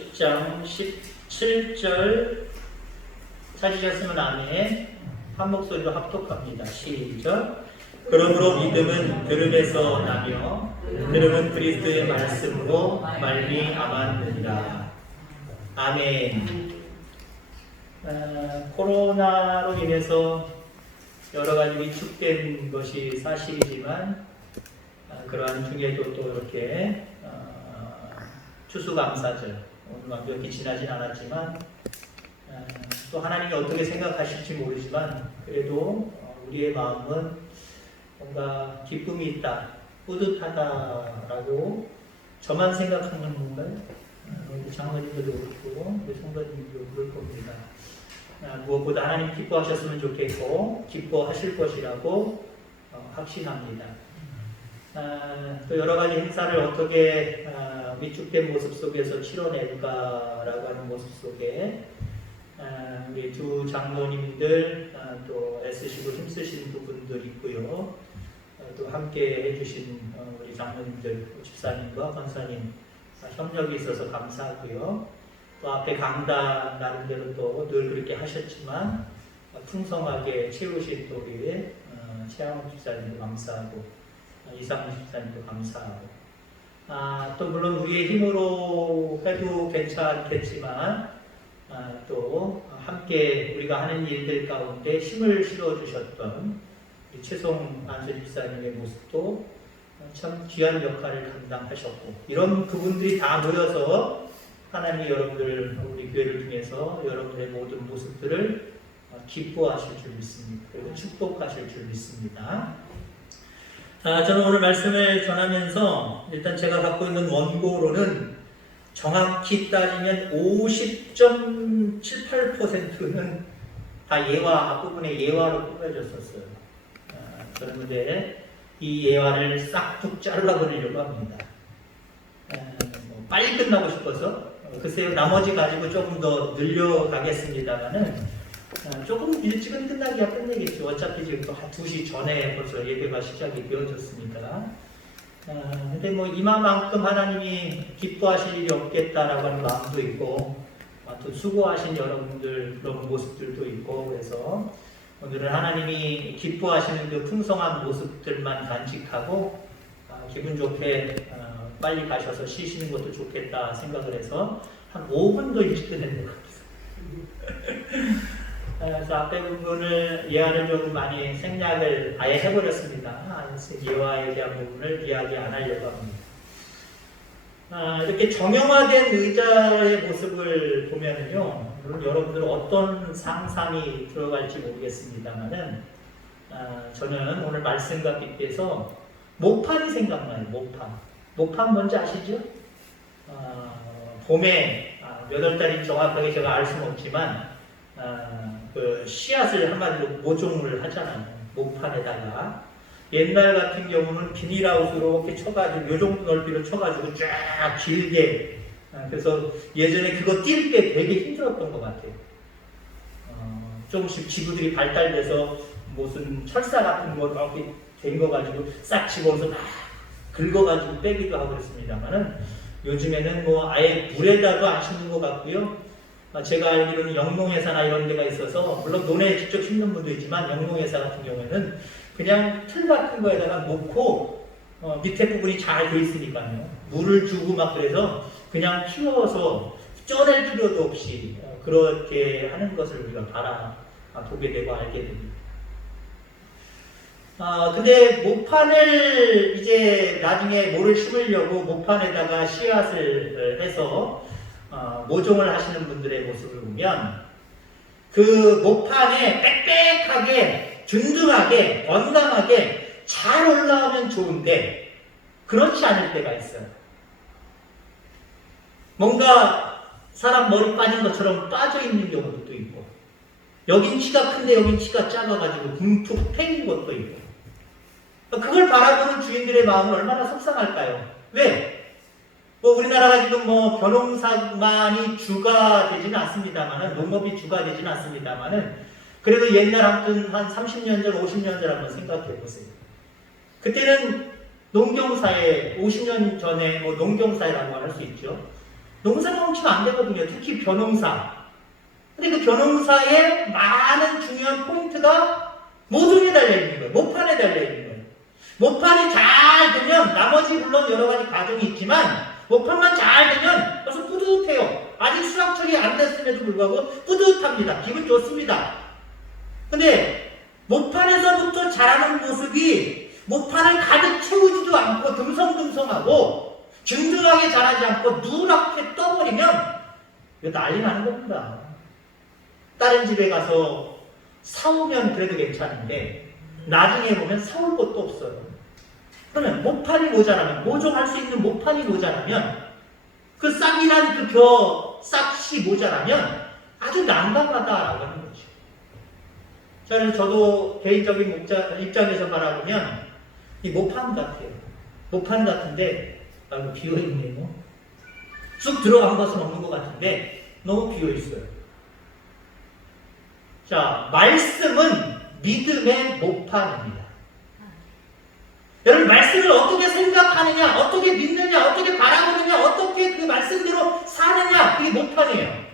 10장 17절 찾으셨으면 아멘. 한 목소리로 합독합니다. 시작. 그러므로 믿음은 들음에서 나며 들음은 그리스도의 말씀으로 말미암았느니라. 아멘. 코로나로 인해서 여러 가지 위축된 것이 사실이지만 그러한 중에도 또 이렇게 추수감사절 오늘 완벽히 지나진 않았지만 또 하나님이 어떻게 생각하실지 모르지만 그래도 우리의 마음은 뭔가 기쁨이 있다, 뿌듯하다라고 저만 생각하는 건가요? 우리 장로님들도 그렇고 우리 성도님들도 그럴 겁니다. 무엇보다 하나님 기뻐하셨으면 좋겠고 기뻐하실 것이라고 확신합니다. 또 여러 가지 행사를 어떻게 위축된 모습 속에서 치러낼까라고 하는 모습 속에 우리 두 장로님들 또 애쓰시고 힘쓰신 부분들 있고요. 또 함께 해주신 우리 장로님들, 집사님과 권사님 협력이 있어서 감사하고요. 또 앞에 강단 나름대로 또 늘 그렇게 하셨지만 풍성하게 채우신 또 우리 최양욱 집사님도 감사하고 이상훈 집사님도 감사하고 또 물론 우리의 힘으로 해도 괜찮겠지만 또 함께 우리가 하는 일들 가운데 힘을 실어주셨던 최송 안수 집사님의 모습도 참 귀한 역할을 감당하셨고 이런 그분들이 다 모여서 하나님이 여러분들 우리 교회를 통해서 여러분들의 모든 모습들을 기뻐하실 줄 믿습니다. 그리고 축복하실 줄 믿습니다. 저는 오늘 말씀을 전하면서 일단 제가 갖고 있는 원고로는 정확히 따지면 50.78%는 다 예화, 앞부분의 예화로 꾸며졌었어요. 그런데 이 예화를 싹둑 잘라버리려고 합니다. 빨리 끝나고 싶어서 글쎄요, 나머지 가지고 조금 더 늘려가겠습니다만은 조금 일찍은 끝나기가 끝내겠죠. 어차피 지금 또 한 2시 전에 벌써 예배가 시작이 되어졌으니까. 근데 뭐 이만큼 하나님이 기뻐하실 일이 없겠다라고 하는 마음도 있고 또 수고하신 여러분들 그런 모습들도 있고 그래서 오늘은 하나님이 기뻐하시는 그 풍성한 모습들만 간직하고 기분 좋게 빨리 가셔서 쉬시는 것도 좋겠다 생각을 해서 한 5분 더 일찍 끝낸 것 같아요. 그래서 앞에 부분을 예화를 좀 많이 생략을 아예 해버렸습니다. 예화에 대한 부분을 이야기 안 하려고 합니다. 이렇게 정형화된 의자의 모습을 보면은요, 물론 여러분들은 어떤 상상이 들어갈지 모르겠습니다만은, 저는 오늘 말씀과 빗대서 목판이 생각나요. 목판 뭔지 아시죠? 봄에 몇 월달인지 정확하게 제가 알 수는 없지만 그 씨앗을 한마디로 모종을 하잖아요. 목판에다가 옛날 같은 경우는 비닐하우스로 이렇게 쳐가지고 요 정도 넓이로 쳐가지고 쫙 길게 그래서 예전에 그거 뛸 때 되게 힘들었던 것 같아요. 조금씩 기구들이 발달돼서 무슨 철사 같은 거 이렇게 된 거 가지고 싹 집어서 막 긁어가지고 빼기도 하고 그랬습니다만은 요즘에는 뭐 아예 물에다도 안 심는 것 같고요. 제가 알기로는 영농회사나 이런 데가 있어서 물론 논에 직접 심는 분도 있지만 영농회사 같은 경우에는 그냥 틀 같은 거에다가 놓고 밑에 부분이 잘 돼 있으니까요. 물을 주고 막 그래서 그냥 키워서 쪄낼 필요도 없이 그렇게 하는 것을 우리가 바라보게 되고 알게 됩니다. 근데 목판을 이제 나중에 뭐를 심으려고 목판에다가 씨앗을 해서 모종을 하시는 분들의 모습을 보면 그 목판에 빽빽하게 든든하게 건강하게 잘 올라오면 좋은데 그렇지 않을 때가 있어요. 뭔가 사람 머리 빠진 것처럼 빠져있는 경우도 있고 여긴 키가 큰데 여긴 키가 작아가지고 뭉툭 패인 것도 있고 그걸 바라보는 주인들의 마음은 얼마나 속상할까요? 왜? 뭐 우리나라가 지금 뭐 벼농사만이 주가 되지는 않습니다만은 농업이 주가 되지는 않습니다만은 그래도 옛날 아무튼 한 30년 전, 50년 전 한번 생각해 보세요. 그때는 농경사회 50년 전에 뭐 농경사회라고 할 수 있죠. 농사가 훔치면 안 되거든요. 특히 벼농사. 근데 그 벼농사의 많은 중요한 포인트가 모종에 달려있는 거예요. 모판에 달려있는 거예요. 모판이 잘 되면 나머지 물론 여러 가지 과정이 있지만 모판만 잘 되면 벌써 뿌듯해요. 아직 수확 처리 안 됐음에도 불구하고 뿌듯합니다. 기분 좋습니다. 근데 모판에서부터 자라는 모습이 모판을 가득 채우지도 않고 듬성듬성하고 균등하게 자라지 않고 누렇게 떠버리면 이거 난리 나는 겁니다. 다른 집에 가서 사오면 그래도 괜찮은데 나중에 보면 사올 것도 없어요. 그러면 모판이 모자라면, 모종할 수 있는 모판이 모자라면, 그 싹이란 그 싹이 모자라면 아주 난감하다라고 하는 거죠. 그래서 저도 개인적인 입장에서 말하면 이 모판 같아요. 모판 같은데 아이고 비어있네요. 쑥 들어간 것은 없는 것 같은데 너무 비어있어요. 자, 말씀은 믿음의 모판입니다. 여러분, 말씀을 어떻게 생각하느냐, 어떻게 믿느냐, 어떻게 바라보느냐, 어떻게 그 말씀대로 사느냐, 그게 모판이에요.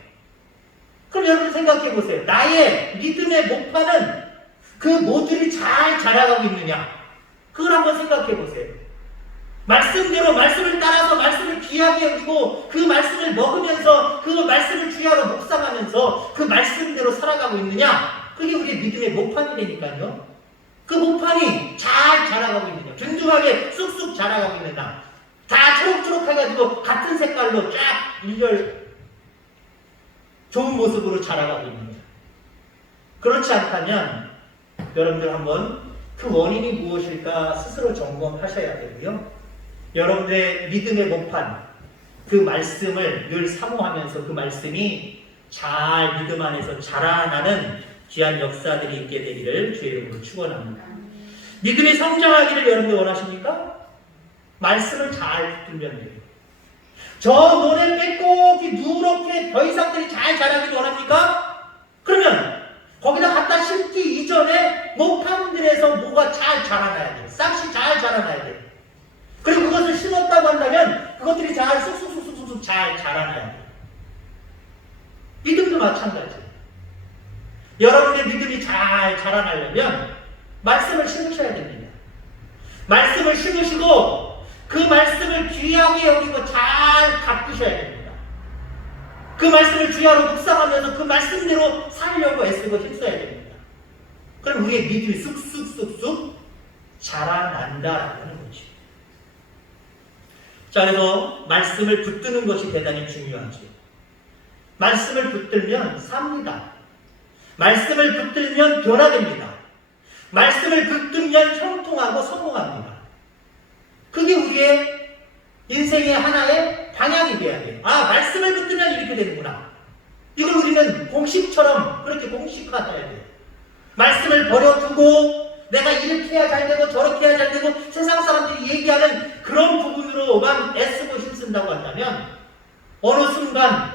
그럼 여러분 생각해 보세요. 나의 믿음의 모판은 그 모들이 잘 자라가고 있느냐? 그걸 한번 생각해 보세요. 말씀대로, 말씀을 따라서 말씀을 귀하게 여기고 그 말씀을 먹으면서 그 말씀을 주야로 묵상하면서 그 말씀대로 살아가고 있느냐? 그게 우리의 믿음의 모판이라니까요. 그 모판이 잘 자라가고 있느냐, 균등하게 쑥쑥 자라가고 있느냐, 다 초록초록 해가지고 같은 색깔로 쫙 일렬 좋은 모습으로 자라가고 있느냐. 그렇지 않다면 여러분들 한번 그 원인이 무엇일까 스스로 점검하셔야 되고요. 여러분들의 믿음의 모판, 그 말씀을 늘 사모하면서 그 말씀이 잘 믿음 안에서 자라나는 귀한 역사들이 있게 되기를 주의 이름으로 축원합니다. 믿음이 성장하기를 여러분들 원하십니까? 말씀을 잘 붙들면 돼요. 저 논에 빼곡히 누렇게 벼이삭들이 잘 자라기를 원합니까? 그러면 거기다 갖다 심기 이전에 모판들에서 뭐가 잘 자라나야 돼요. 싹이 잘 자라나야 돼요. 그리고 그것을 심었다고 한다면 그것들이 잘 쑥쑥쑥쑥 잘 자라나야 돼요. 믿음도 마찬가지예요. 여러분의 믿음이 잘 자라나려면 말씀을 심으셔야 됩니다. 말씀을 심으시고 그 말씀을 귀하게 여기고 잘 가꾸셔야 됩니다. 그 말씀을 주야로 묵상하면서 그 말씀대로 살려고 애쓰고 힘써야 됩니다. 그럼 우리의 믿음이 쑥쑥쑥쑥 자라난다라는 거죠. 자, 그래서 말씀을 붙드는 것이 대단히 중요하죠. 말씀을 붙들면 삽니다. 말씀을 붙들면 변화됩니다. 말씀을 붙들면 형통하고 성공합니다. 그게 우리의 인생의 하나의 방향이 돼야 돼요. 아, 말씀을 붙들면 이렇게 되는구나. 이걸 우리는 공식처럼 그렇게 공식화해야 돼요. 말씀을 버려두고 내가 이렇게 해야 잘 되고 저렇게 해야 잘 되고 세상 사람들이 얘기하는 그런 부분으로만 애쓰고 힘쓴다고 한다면 어느 순간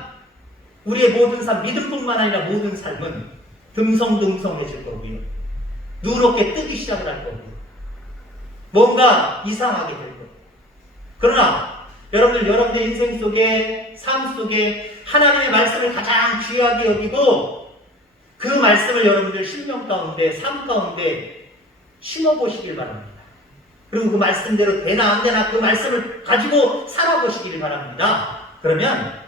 우리의 모든 삶, 믿음뿐만 아니라 모든 삶은 듬성듬성해질 거고요. 누렇게 뜨기 시작을 할 거고요. 뭔가 이상하게 될 거예요. 그러나 여러분들 인생 속에, 삶 속에 하나님의 말씀을 가장 귀하게 여기고 그 말씀을 여러분들 심령 가운데, 삶 가운데 심어보시길 바랍니다. 그리고 그 말씀대로 되나 안 되나 그 말씀을 가지고 살아보시길 바랍니다. 그러면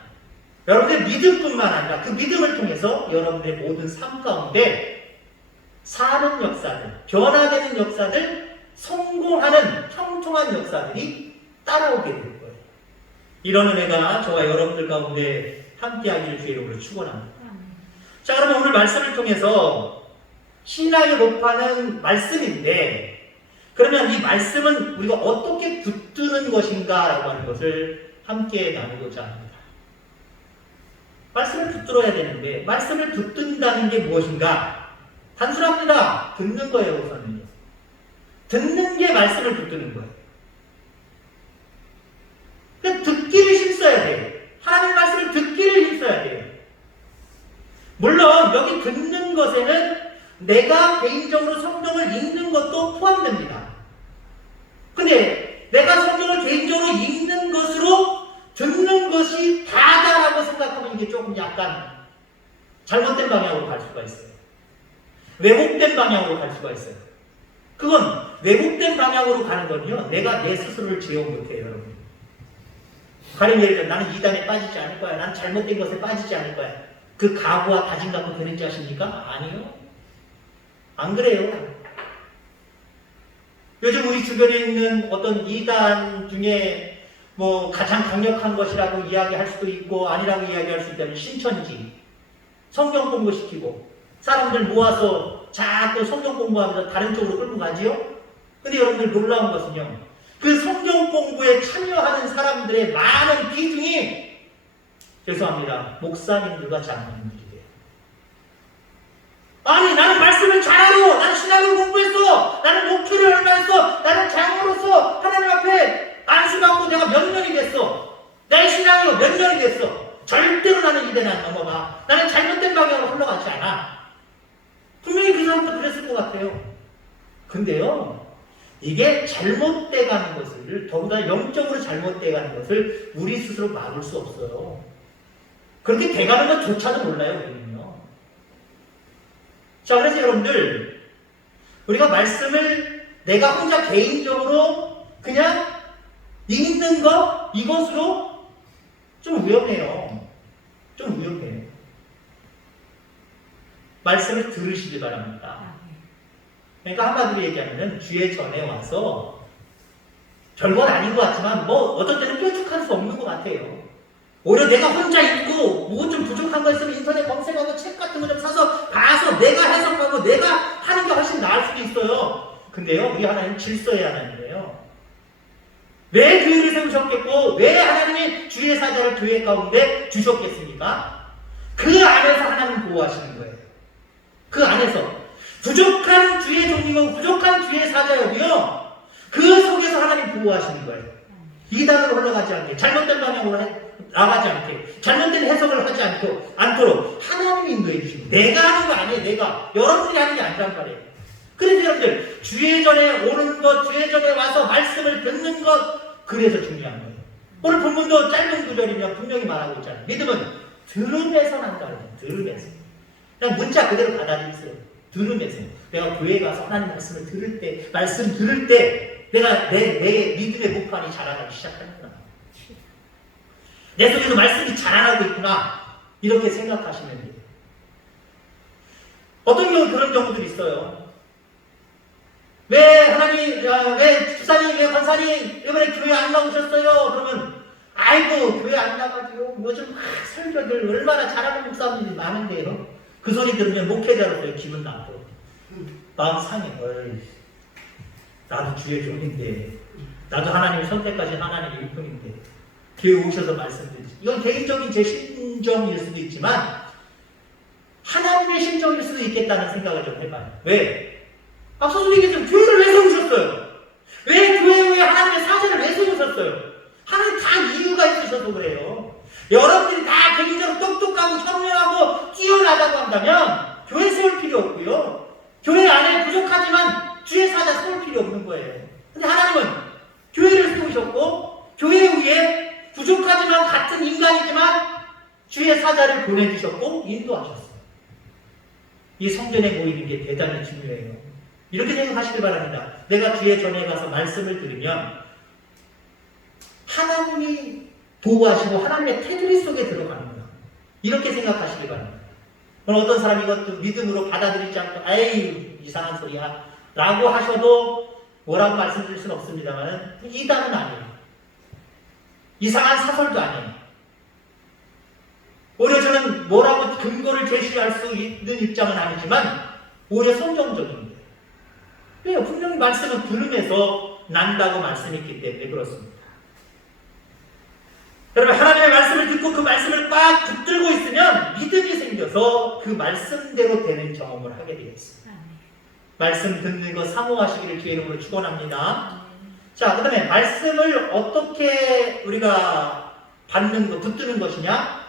여러분의 믿음뿐만 아니라 그 믿음을 통해서 여러분의 모든 삶 가운데 사는 역사들, 변화되는 역사들, 성공하는 형통한 역사들이 따라오게 될 거예요. 이런 은혜가 저와 여러분들 가운데 함께하기를 주의 이름으로 축원합니다. 자, 그러면 오늘 말씀을 통해서 신앙의 모판은 말씀인데 그러면 이 말씀은 우리가 어떻게 붙드는 것인가라고 하는 것을 함께 나누고자 합니다. 말씀을 붙들어야 되는데 말씀을 붙든다는 게 무엇인가? 단순합니다. 듣는 거예요. 우선은요. 듣는 게 말씀을 붙드는 거예요. 그러니까 듣기를 힘써야 돼요. 하나님 말씀을 듣기를 힘써야 돼요. 물론 여기 듣는 것에는 내가 개인적으로 성경을 읽는 것도 포함됩니다. 근데 내가 성경을 개인적으로 읽는 것으로 듣는 것 이것이 다다라고 생각하면 이게 조금 약간 잘못된 방향으로 갈 수가 있어요. 왜곡된 방향으로 갈 수가 있어요. 그건 왜곡된 방향으로 가는 건요, 내가 내 스스로를 제어 못해요, 여러분. 가령 예를 들어 나는 이단에 빠지지 않을 거야. 나는 잘못된 것에 빠지지 않을 거야. 그 각오와 다짐감은 되는지 아십니까? 아니요. 안 그래요. 요즘 우리 주변에 있는 어떤 이단 중에 뭐 가장 강력한 것이라고 이야기할 수도 있고 아니라고 이야기할 수 있다면 신천지. 성경 공부시키고 사람들 모아서 자꾸 성경 공부하면서 다른 쪽으로 끌고 가지요? 근데 여러분들 놀라운 것은요, 그 성경 공부에 참여하는 사람들의 많은 비중이, 죄송합니다, 목사님들과 장로님들이에요. 아니, 나는 말씀을 잘 알아. 나는 신학을 공부했어. 나는 목회를 얼마 했어. 나는 장로로서 하나님 앞에 안수받고 내가 몇 년이 됐어. 내 신앙이 몇 년이 됐어. 절대로 나는 이대는 안 넘어가. 나는 잘못된 방향으로 흘러가지 않아. 분명히 그 사람도 그랬을 것 같아요. 근데요, 이게 잘못돼 가는 것을, 더구나 영적으로 잘못돼 가는 것을 우리 스스로 막을 수 없어요. 그렇게 돼가는 것조차도 몰라요, 우리는요. 자, 그래서 여러분들, 우리가 말씀을 내가 혼자 개인적으로 그냥 읽는 것, 이것으로 좀 위험해요. 좀 위험해요. 말씀을 들으시기 바랍니다. 그러니까 한마디로 얘기하면 주의 전에 와서 별건 아닌 것 같지만 뭐 어떤 때는 뾰족할 수 없는 것 같아요. 오히려 내가 혼자 읽고 뭐 좀 부족한 거 있으면 인터넷 검색하고 책 같은 거 좀 사서 봐서 내가 해석하고 내가 하는 게 훨씬 나을 수도 있어요. 근데요, 우리 하나님 질서의 하나님이에요. 왜 교회를 세우셨겠고 왜 하나님이 주의 사자를 교회 가운데 주셨겠습니까? 그 안에서 하나님 보호하시는 거예요. 그 안에서 부족한 주의 종이고 부족한 주의 사자여도요, 그 속에서 하나님 보호하시는 거예요. 이단으로 흘러가지 않게, 잘못된 방향으로 나가지 않게, 잘못된 해석을 하지 않도록 하나님이 인도해 주시고, 내가 하는 거 아니에요. 내가 여러분이 하는 게 아니란 말이에요. 그래서 여러분들 주의 전에 오는 것, 주의 전에 와서 말씀을 듣는 것, 그래서 중요한 거예요. 오늘 본문도 짧은 구절이면 분명히 말하고 있잖아요. 믿음은 들음에서 난다는, 들음에서. 그냥 문자 그대로 받아들이세요. 들으면서. 내가 교회 가서 하나님 말씀을 들을 때, 말씀 들을 때, 내가 내 믿음의 목판이 자라나기 시작하는구나. 내 속에서 말씀이 자라나고 있구나. 이렇게 생각하시면 돼요. 어떤 경우 그런 경우들이 있어요. 왜 하나님, 왜 집사님, 왜 권사님, 이번에 교회 안 나오셨어요? 그러면, 아이고, 교회 안 나가지고, 요즘 설교들 얼마나 잘하는 목사님들이 많은데요. 그 소리 들으면 목회자로서 기분 나빠. 마음 상해. 어이, 나도 주의 종인데, 나도 하나님의 선택하신 하나님의 일꾼인데, 교회 오셔서 말씀드리지. 이건 개인적인 제 심정일 수도 있지만, 하나님의 심정일 수도 있겠다는 생각을 좀 해봐요. 왜? 앞서서 얘기했지만, 교회를 왜 세우셨어요? 왜 교회 위에 하나님의 사제를 왜 세우셨어요? 하나님 다 이유가 있으셔서 그래요. 여러분들이 다 개인적으로 똑똑하고 현명하고 뛰어나다고 한다면 교회 세울 필요 없고요. 교회 안에 부족하지만 주의 사자 세울 필요 없는 거예요. 근데 하나님은 교회를 세우셨고 교회 위에 부족하지만 같은 인간이지만 주의 사자를 보내주셨고 인도하셨어요. 이 성전에 모이는 게 대단히 중요해요. 이렇게 생각하시길 바랍니다. 내가 주의 전에 가서 말씀을 들으면 하나님이 보호하시고 하나님의 테두리 속에 들어가는구나. 이렇게 생각하시기 바랍니다. 오늘 어떤 사람이 이것도 믿음으로 받아들이지 않고 에이 이상한 소리야 라고 하셔도 뭐라고 말씀드릴 수는 없습니다만 이단은 아니에요. 이상한 사설도 아니에요. 오히려 저는 뭐라고 근거를 제시할 수 있는 입장은 아니지만 오히려 성경적인 거예요. 왜요? 분명히 말씀을 들으면서 난다고 말씀했기 때문에 그렇습니다. 여러분 하나님의 말씀을 듣고 그 말씀을 꽉 붙들고 있으면 믿음이 생겨서 그 말씀대로 되는 경험을 하게 되어 있습니다. 말씀 듣는 거 사모하시기를 주의 이름으로 축원합니다. 자, 그 다음에 말씀을 어떻게 우리가 받는 거, 붙드는 것이냐?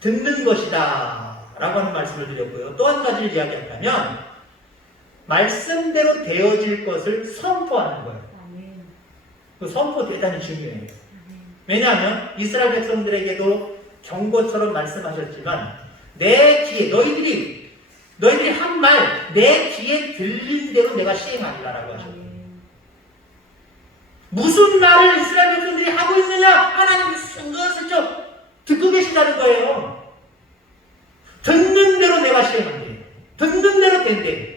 듣는 것이다 라고 하는 말씀을 드렸고요. 또 한 가지를 이야기한다면 말씀대로 되어질 것을 선포하는 거예요. 그 선포 대단히 중요해요. 왜냐하면 이스라엘 백성들에게도 경고처럼 말씀하셨지만 내 귀에 너희들이 한 말 내 귀에 들린 대로 내가 시행하리라라고 하셨거든요. 무슨 말을 이스라엘 백성들이 하고 있느냐? 하나님이 슬쩍 듣고 계시다는 거예요. 듣는 대로 내가 시행한대요. 듣는 대로 된대요.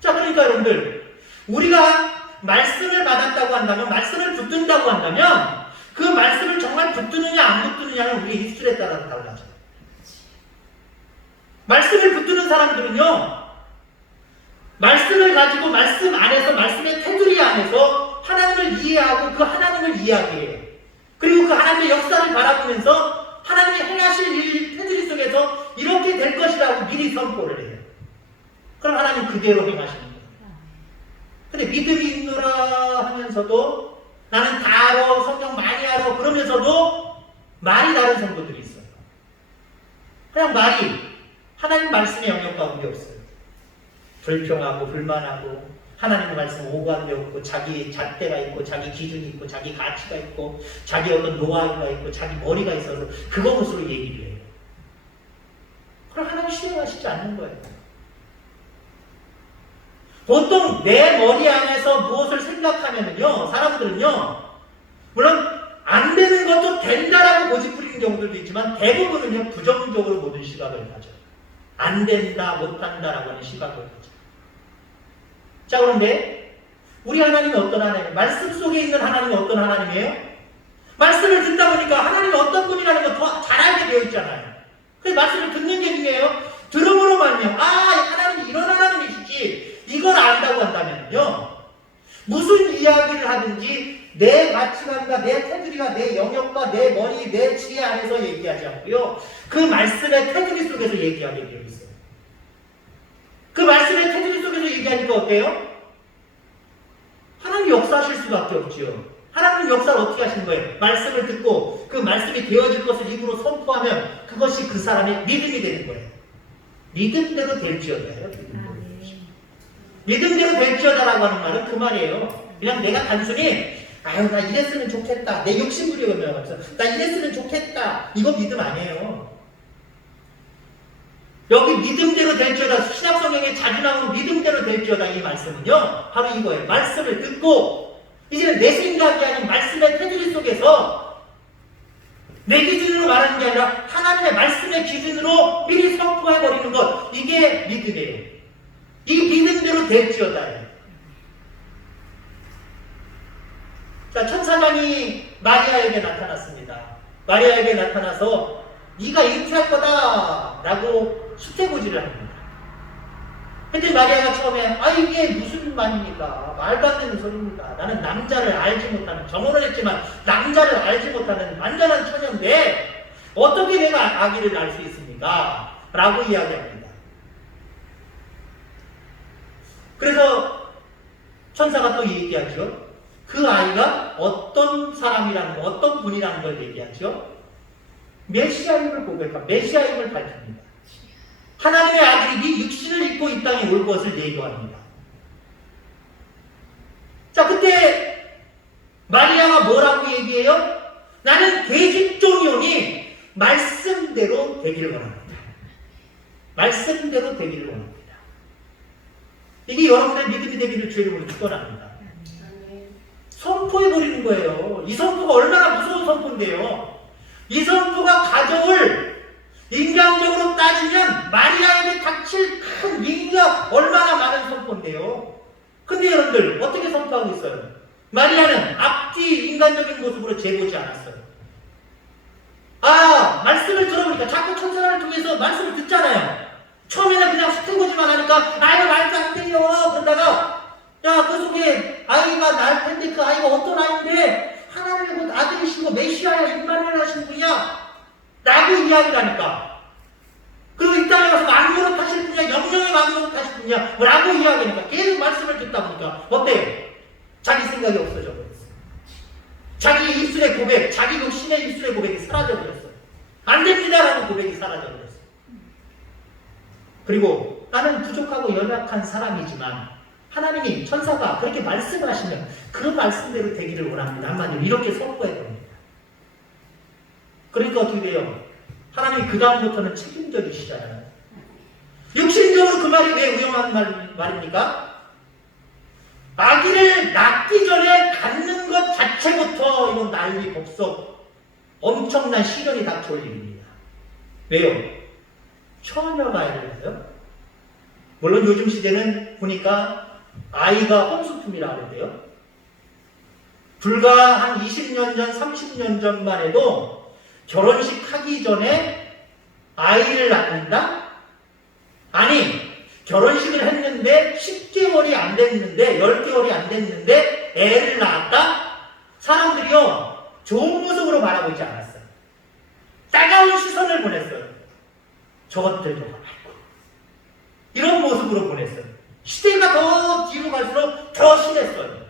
자, 그러니까 여러분들, 우리가 말씀을 받았다고 한다면, 말씀을 붙든다고 한다면, 그 말씀을 정말 붙드느냐 안 붙드느냐는 우리의 입술에 따라서 달라져요. 말씀을 붙드는 사람들은요, 말씀을 가지고 말씀 안에서, 말씀의 테두리 안에서 하나님을 이해하고 그 하나님을 이해하게 해요. 그리고 그 하나님의 역사를 바라보면서 하나님이 행하실 일 테두리 속에서 이렇게 될 것이라고 미리 선포를 해요. 그럼 하나님 그대로 행하시는 거예요. 근데 믿음이 있노라 하면서도 나는 다 알아, 성경 많이 알아 그러면서도 말이 다른 성도들이 있어요. 그냥 말이 하나님 말씀의 영역 가운데 없어요. 불평하고 불만하고 하나님의 말씀 오가는데 없고 자기 잣대가 있고 자기 기준이 있고 자기 가치가 있고 자기 어떤 노하우가 있고 자기 머리가 있어서 그것으로 얘기를 해요. 그럼 하나님 시행하시지 않는 거예요. 보통 내 머리 안에서 무엇을 생각하면은요, 사람들은요, 물론 안 되는 것도 된다라고 고집부리는 경우들도 있지만 대부분은요 부정적으로 모든 시각을 가져요. 안 된다, 못한다라고 하는 시각을 가져요. 자, 그런데 우리 하나님이 어떤 하나님이에요? 말씀 속에 있는 하나님이 어떤 하나님이에요? 말씀을 듣다 보니까 하나님이 어떤 분이라는 걸 더 잘 알게 되어 있잖아요. 그래서 말씀을 듣는 게 중요해요. 들음으로 말미암아 하나님이 이런 하나님이시지 이걸 안다고 한다면요, 무슨 이야기를 하든지 내 가치관과 내 테두리와 내 영역과 내 머리, 내 지혜 안에서 얘기하지 않고요, 그 말씀의 테두리 속에서 얘기하게 되어 있어요. 그 말씀의 테두리 속에서 얘기하니까 어때요? 하나님 역사하실 수밖에 없지요. 하나님 역사를 어떻게 하시는 거예요? 말씀을 듣고 그 말씀이 되어질 것을 입으로 선포하면 그것이 그 사람의 믿음이 되는 거예요. 믿음대로 될지어다요. 믿음대로 될지어다라고 하는 말은 그 말이에요. 그냥 내가 단순히 나 이랬으면 좋겠다. 내 욕심부리가 면하면서 나 이랬으면 좋겠다. 이거 믿음 아니에요. 여기 믿음대로 될지어다, 신약성경에 자주 나오는 믿음대로 될지어다 이 말씀은요, 바로 이거예요. 말씀을 듣고 이제는 내 생각이 아닌 말씀의 테두리 속에서 내 기준으로 말하는 게 아니라 하나님의 말씀의 기준으로 미리 선포해버리는 것, 이게 믿음이에요. 이게 믿음대로 될지어다예요. 자, 천사장이 마리아에게 나타났습니다. 마리아에게 나타나서 네가 잉태할 거다 라고 수태고지를 합니다. 근데 마리아가 처음에 이게 무슨 말입니까? 말도 안 되는 소리입니다. 나는 남자를 알지 못하는, 정언을 했지만 남자를 알지 못하는 완전한 처녀인데 어떻게 내가 아기를 낳을 수 있습니까? 라고 이야기합니다. 그래서 천사가 또 얘기하죠. 그 아이가 어떤 사람이라는 거, 어떤 분이라는 걸 얘기하죠. 메시아임을 고백합니다. 메시아임을 밝힙니다. 하나님의 아들이 네 육신을 입고 이 땅에 올 것을 예고합니다. 자, 그때 마리아가 뭐라고 얘기해요? 나는 계집종이오니 말씀대로 되기를 원합니다. 말씀대로 되기를 원합니다. 이게 여러분의 믿음이 되기를 주의 이름으로 축원합니다. 선포해버리는 거예요. 이 선포가 얼마나 무서운 선포인데요. 이 선포가 가정을 인간적으로 따지면 마리아에게 닥칠 큰 위기가 얼마나 많은 선포인데요. 근데 여러분들 어떻게 선포하고 있어요? 마리아는 앞뒤 인간적인 모습으로 재보지 않았어요. 말씀을 들어보니까 자꾸 천사를 통해서 말씀을 듣잖아요. 처음에는 그냥 수태고지만 하니까 이거 말도 안 돼요. 그러다가 그 속에 아이가 날 텐데 그 아이가 어떤 아이인데 하나님의 곧 아들이시고 메시아야, 임마누엘 하신 분이야 라고 이야기를 하니까, 그리고 이 땅에 가서 만국으로 타실 분이야, 영영의 만국으로 타실 분이야 라고 이야기하니까 계속 말씀을 듣다 보니까 어때요? 자기 생각이 없어져 버렸어요. 자기 입술의 고백, 자기 욕심의 입술의 고백이 사라져 버렸어요. 안 됩니다라는 고백이 사라져 버렸어요. 그리고 나는 부족하고 연약한 사람이지만 하나님이, 천사가 그렇게 말씀하시면 그 말씀대로 되기를 원합니다. 한마디로 이렇게 선포해 버립니다. 그러니까 어떻게 돼요? 하나님이 그 다음부터는 책임져 주시잖아요. 육신적으로 그 말이 왜 위험한 말입니까? 아기를 낳기 전에 갖는 것 자체부터 이건 난리 법석 엄청난 시련이 닥쳐올 일입니다. 왜요? 처녀가 아이를 낳아요? 물론 요즘 시대는 보니까 아이가 혼수품이라 하는데요. 불과 한 20년 전, 30년 전만 해도 결혼식 하기 전에 아이를 낳는다? 아니, 결혼식을 했는데 10개월이 안 됐는데, 10개월이 안 됐는데 애를 낳았다? 사람들이요, 좋은 모습으로 바라보지 않았어요. 따가운 시선을 보냈어요. 저것들도 말고. 이런 모습으로 보냈어요. 시대가 더 뒤로 갈수록 더 심했어요.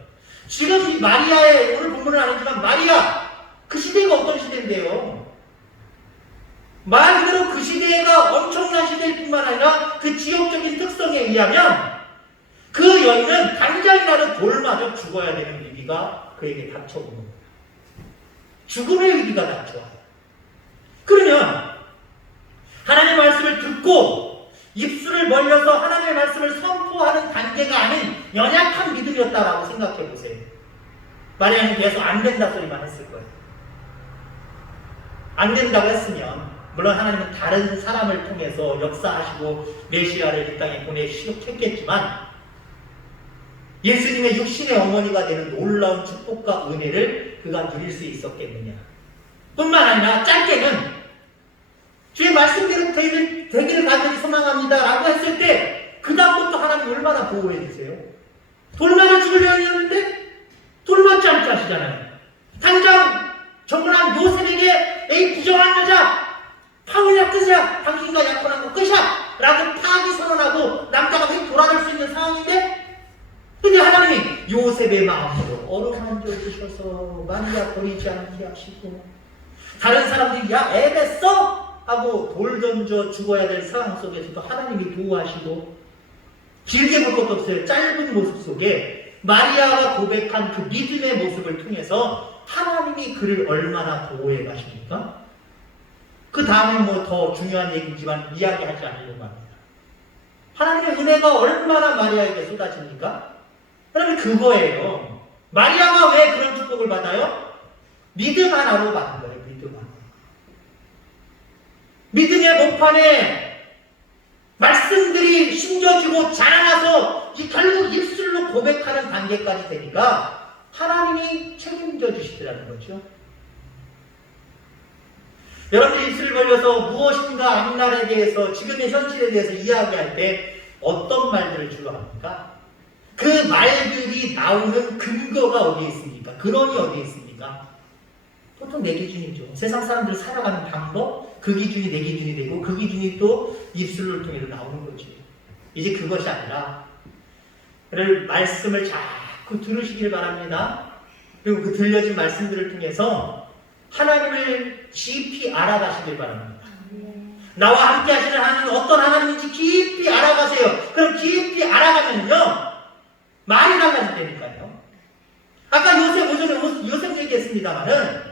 지금 이 마리아의, 오늘 본문은 아니지만 마리아, 그 시대가 어떤 시대인데요? 말 그대로 그 시대가 엄청난 시대일 뿐만 아니라 그 지역적인 특성에 의하면 그 여인은 당장이라도 돌맞아 죽어야 되는 위기가 그에게 닥쳐오는 겁니다. 죽음의 위기가 닥쳐와요. 그러면 하나님의 말씀을 듣고 입술을 벌려서 하나님의 말씀을 선포하는 단계가 아닌 연약한 믿음이었다라고 생각해 보세요. 마리아는 계속 안 된다 소리만 했을 거예요. 안 된다고 했으면 물론 하나님은 다른 사람을 통해서 역사하시고 메시아를 이 땅에 보내시겠지만 예수님의 육신의 어머니가 되는 놀라운 축복과 은혜를 그가 누릴 수 있었겠느냐. 뿐만 아니라 짧게는 주의 말씀대로 되기를 간절히 소망합니다 라고 했을 때 그 다음부터 하나님 얼마나 보호해 주세요. 돌맞아 죽을 여인이었는데 돌맞지 않게 하시잖아요. 당장 정문한 요셉에게 에이 부정한 여자 파울이야 끝이야 당신과 약혼한 거 끝이야 라고 파기 선언하고 남자가 휙 돌아갈 수 있는 상황인데 근데 하나님이 요셉의 마음으로 어루만져 주셔서 마리아 버리지 않게 하시고 다른 사람들이 야 애랬어? 하고 돌 던져 죽어야 될 상황 속에서도 하나님이 보호하시고 길게 볼 것도 없어요. 짧은 모습 속에 마리아가 고백한 그 믿음의 모습을 통해서 하나님이 그를 얼마나 보호해 가십니까? 그 다음에 뭐 더 중요한 얘기지만 이야기하지 않으려고 합니다. 하나님의 은혜가 얼마나 마리아에게 쏟아집니까? 그러면 그거예요. 마리아가 왜 그런 축복을 받아요? 믿음 하나로 받은 거예요. 믿음 하나. 믿음의 목판에 말씀들이 심겨지고 자라나서 결국 입술로 고백하는 단계까지 되니까 하나님이 책임져 주시더라는 거죠. 여러분이 입술을 벌려서 무엇인가 앞날에 대해서 지금의 현실에 대해서 이야기할 때 어떤 말들을 주로 합니까? 그 말들이 나오는 근거가 어디에 있습니까? 근원이 어디에 있습니까? 보통 내 기준이죠. 세상 사람들 살아가는 방법, 그 기준이 내 기준이 되고 그 기준이 또 입술을 통해서 나오는 거지. 이제 그것이 아니라 말씀을 자꾸 들으시길 바랍니다. 그리고 그 들려진 말씀들을 통해서 하나님을 깊이 알아가시길 바랍니다. 나와 함께 하시는 하나님은 어떤 하나님인지 깊이 알아가세요. 그럼 깊이 알아가면요 말이 달라진다니까요. 아까 요셉 얘기했습니다만은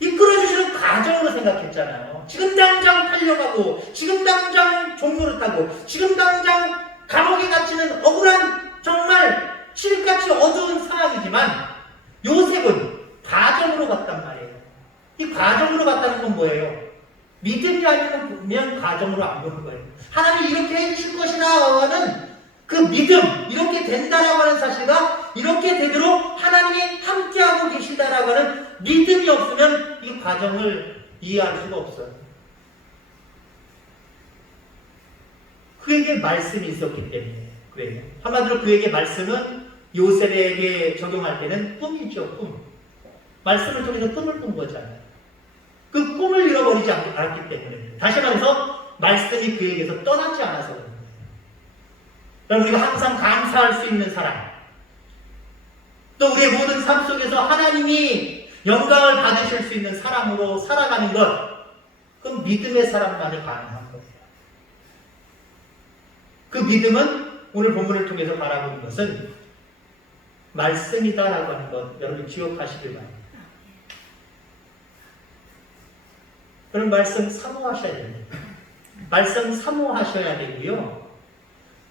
이끌어주시는 과정으로 생각했잖아요. 지금 당장 팔려가고 지금 당장 종로를 타고 지금 당장 감옥에 갇히는 억울한 정말 실같이 어두운 상황이지만 요셉은 과정으로 갔단 말이에요. 이 과정으로 갔다는 건 뭐예요? 믿음이 아니면 과정으로 안 보는 거예요. 하나님이 이렇게 해주실 것이라고 하는 그 믿음, 이렇게 된다라고 하는 사실과 이렇게 되도록 하나님이 함께하고 계시다라고 하는 믿음이 없으면 이 과정을 이해할 수가 없어요. 그에게 말씀이 있었기 때문에 그래요. 한마디로 그에게 말씀은 요셉에게 적용할 때는 꿈이죠, 꿈. 말씀을 통해서 꿈을 꾼 거잖아요. 그 꿈을 잃어버리지 않았기 때문에. 다시 말해서 말씀이 그에게서 떠나지 않아서 그런 거예요. 여러분, 우리가 항상 감사할 수 있는 사람, 또 우리의 모든 삶 속에서 하나님이 영광을 받으실 수 있는 사람으로 살아가는 것, 그건 믿음의 사람만이 가능한 거예요. 그 믿음은 오늘 본문을 통해서 바라보는 것은 말씀이다라고 하는 것, 여러분 기억하시길 바랍니다. 그럼 말씀 사모하셔야 됩니다. 말씀 사모하셔야 되고요.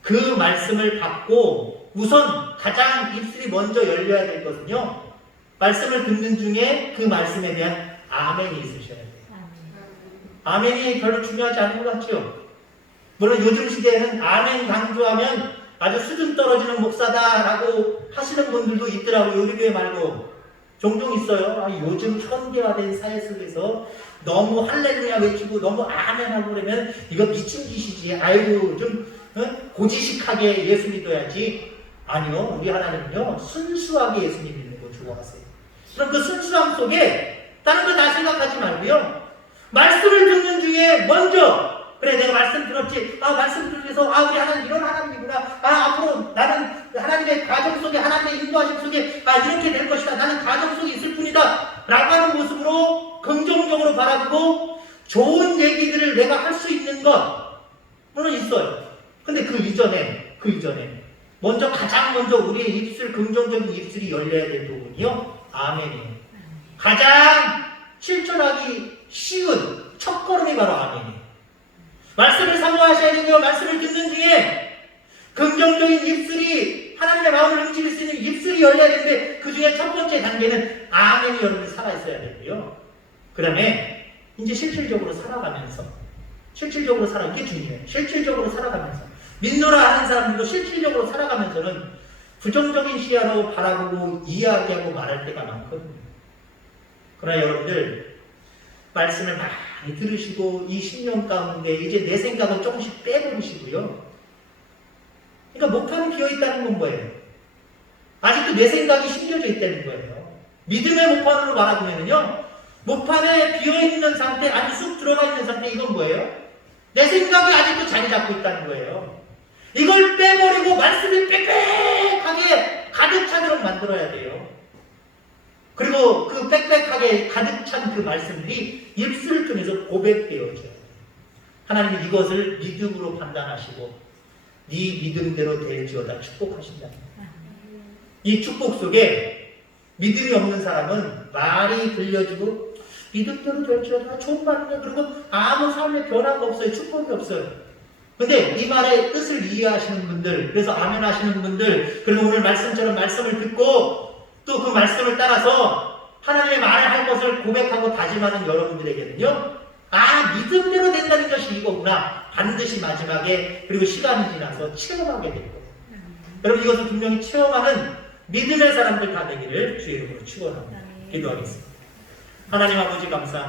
그 말씀을 받고 우선 가장 입술이 먼저 열려야 될 것은요. 말씀을 듣는 중에 그 말씀에 대한 아멘이 있으셔야 돼요. 아멘이 별로 중요하지 않은 것 같죠? 물론 요즘 시대에는 아멘 강조하면 아주 수준 떨어지는 목사다라고 하시는 분들도 있더라고요. 우리 교회 말고 종종 있어요. 요즘 현대화된 사회 속에서 너무 할렐루야 외치고 너무 아멘하고 그러면 이거 미친 짓이지. 아이고 좀 고지식하게 예수 믿어야지. 아니요. 우리 하나님은요. 순수하게 예수 믿는 거 좋아하세요. 그럼 그 순수함 속에 다른 거 다 생각하지 말고요. 말씀을 듣는 중에 먼저 그래 내가 말씀 들었지. 말씀 들으면서 우리 하나님 이런 하나님이구나. 앞으로 나는 하나님의 가정 속에 하나님의 인도하심 속에 이렇게 될 것이다. 나는 가정 속에 있을 뿐이다. 라고 하는 모습으로 긍정적으로 바라보고 좋은 얘기들을 내가 할 수 있는 것 물론 있어요. 근데 그 이전에 가장 먼저 우리의 입술 긍정적인 입술이 열려야 될 부분이요. 아멘이에요. 가장 실천하기 쉬운 첫걸음이 바로 아멘이에요. 말씀을 사모하셔야 되고요. 말씀을 듣는 중에 긍정적인 입술이 하나님의 마음을 움직일 수 있는 입술이 열려야 되는데 그 중에 첫 번째 단계는 아멘이 여러분이 살아있어야 되고요. 그 다음에 이제 실질적으로 살아가면서 이게 중요해요. 실질적으로 살아가면서 믿노라 하는 사람들도 실질적으로 살아가면서는 부정적인 시야로 바라보고 이야기하고 말할 때가 많거든요. 그러나 여러분들 말씀을 많이 들으시고 이 10년 가운데 이제 내 생각은 조금씩 빼버리시고요. 그러니까 목판이 비어있다는 건 뭐예요? 아직도 내 생각이 심겨져 있다는 거예요. 믿음의 목판으로 말하면요. 목판에 비어있는 상태, 아니 쑥 들어가 있는 상태, 이건 뭐예요? 내 생각이 아직도 자리 잡고 있다는 거예요. 이걸 빼버리고 말씀이 빽빽하게 가득 차도록 만들어야 돼요. 그리고 그 빽빽하게 가득 찬 그 말씀들이 입술을 통해서 고백되어져요. 하나님이 이것을 믿음으로 판단하시고 네 믿음대로 될지어다 축복하신다. 이 축복 속에 믿음이 없는 사람은 말이 들려주고 믿음대로 될지어다 좋은 말이냐 그리고 아무 삶의 변화가 없어요. 축복이 없어요. 근데 이 말의 뜻을 이해하시는 분들, 그래서 아멘 하시는 분들, 그리고 오늘 말씀처럼 말씀을 듣고 또 그 말씀을 따라서 하나님의 말을 할 것을 고백하고 다짐하는 여러분들에게는요. 믿음대로 된다는 것이 이거구나. 반드시 마지막에 그리고 시간이 지나서 체험하게 될 거예요. 여러분 이것을 분명히 체험하는 믿음의 사람들 다 되기를 주의 이름으로 축원합니다. 기도하겠습니다. 하나님 아버지 감사합니다.